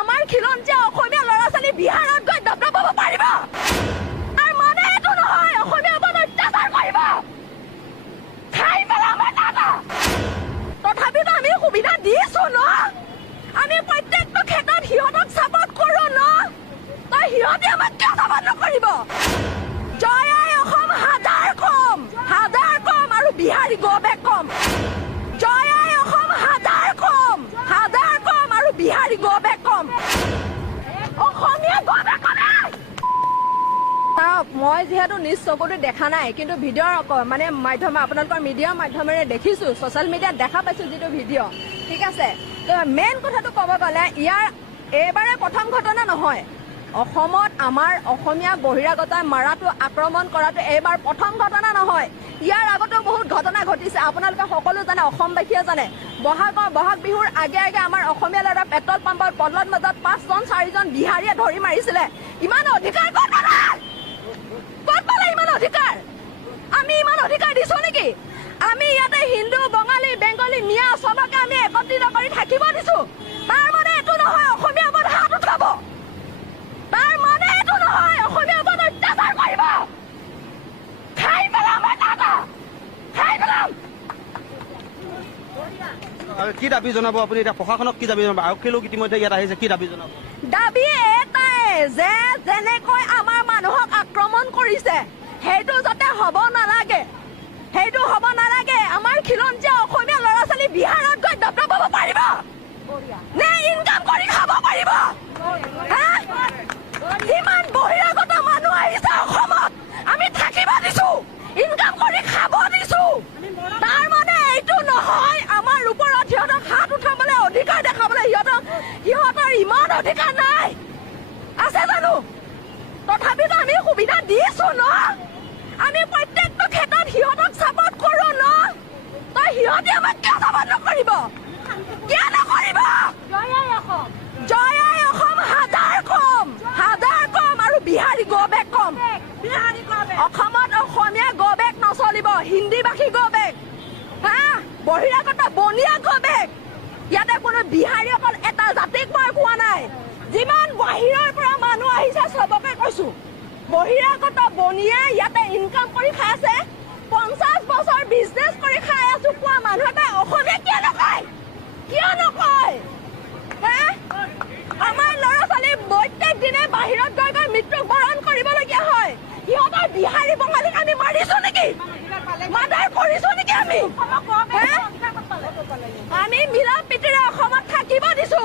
আমাৰ খিলঞ্জীয়া অসমীয়া ল'ৰা ছোৱালী বিহাৰত গৈ ডক্টৰ পাব পাৰিব আৰু মানে এইটো নহয় অসমীয়া ওপৰত অত্যাচাৰ কৰিব খাই পেলাম এটা তথাপিতো আমি সুবিধা দিছো ন আমি প্ৰত্যেকটো ক্ষেত্ৰত সিহঁতক ছাপৰ্ট কৰো ন তই সিহঁতে আমাক কিয় ছাপৰ্ট নকৰিব জয় আই অসম হাজাৰ কম আৰু বিহাৰী গো বেক কম জয় আই অসম হাজাৰ কম আৰু বিহাৰী গো বেক কম অসমীয়া গো বেক কমে মই যেহেতু নিজ চকুতে দেখা নাই কিন্তু ভিডিঅ'ৰ মানে মাধ্যম আপোনালোকৰ মিডিয়াৰ মাধ্যমেৰে দেখিছো সোশ্যাল মিডিয়াত দেখা পাইছো যেটো ভিডিঅ' ঠিক আছে তো মেইন কথাটো ক'ব গ'লে ইয়াৰ এবাৰে প্ৰথম ঘটনা নহয় অসমত আমাৰ অসমীয়া বহিৰাগতই মাৰাটো আক্ৰমণ কৰাটো এবাৰ প্ৰথম ঘটনা নহয় ইয়াৰ আগতেও বহুত ঘটনা ঘটিছে আপোনালোকে সকলো জানে অসমবাসীয়ে জানে বহাগ বিহুৰ আগে আগে আমাৰ অসমীয়া ল'ৰা পেট্ৰল পাম্পৰ পল্লত মাজত 5জন 4জন বিহাৰীয়ে ধৰি মাৰিছিলে ইমান অধিকাৰ ক'ত পালে ইমান অধিকাৰ আমি ইমান অধিকাৰ দিছো নেকি আমি ইয়াতে হিন্দু বঙালী বেংগলী মিয়া সবকে আমি একত্ৰিত কৰি থাকিব দিছো তাৰ মানে এইটো নহয় অসমীয়া ওপৰত হাত উঠাব তাৰ মানে এইটো নহয় অসমীয়া ওপৰত অত্যাচাৰ কৰিব খাই পেলাম খাই পেলাম কি দাবী জনাব আপুনি এতিয়া প্ৰশাসনক কি দাবী জনাব আৰক্ষীলেও ইতিমধ্যে ইয়াত আহিছে কি দাবী জনাব দাবী এটাই যে যেনেকৈ আমাৰ মানুহক আক্ৰমণ কৰিছে সেইটো যাতে হ'ব নালাগে আমাৰ খিলঞ্জীয়া অসমীয়া ল'ৰা ছোৱালী বিহাৰত গৈ ডক্টৰ পাব পাৰিব নে ইনকাম কৰি খাব পাৰিব ইমান বহিৰাগত মানুহ আহিছে অসমত আমি থাকিব দিছো ইনকাম কৰি খাব দিছো তাৰ মানে এইটো নহয় আমাৰ ওপৰত সিহঁতক হাত উঠাবলৈ অধিকাৰ দেখাবলৈ সিহঁতৰ ইমান অধিকাৰ নাই আছে জানো তথাপিতো আমি সুবিধা দিছো ন আমি প্ৰত্যেকটো ক্ষেত্ৰত সিহঁতক ছাপৰ্ট কৰো ন তই সিহঁতে আমাক কিয় ছাপৰ্ট নকৰিব কিয় নকৰিব জয় আই অসম হাজাৰ কম আৰু বিহাৰী গো বেক কম অসমত অসমীয়া গো বেক নচলিব হিন্দী ভাষী গো বেক বহিৰাগত বনিয়া গো বেক ইয়াতে কোনো বিহাৰী অকল এটা জাতিক মই কোৱা নাই যিমান বাহিৰৰ পৰা মানুহ আহিছে সবকে কৈছো বহিৰাগত বনিয়া ইয়াতে ইনকাম কৰি খাই আছে 50 বছৰ বিজনেছ কৰি খাই আছো কোৱা মানুহ এটা অসমীয়া কিয় নকয় আমাৰ ল'ৰা ছোৱালী প্ৰত্যেক দিনে বাহিৰত গৈ মৃত্যু বৰণ কৰিবলগীয়া হয় সিহঁতৰ বিহাৰী বঙালীক আমি মাৰিছো নেকি মাৰ্ডাৰ কৰিছো নেকি আমি মিলা প্ৰীতিৰে অসমত থাকিব দিছো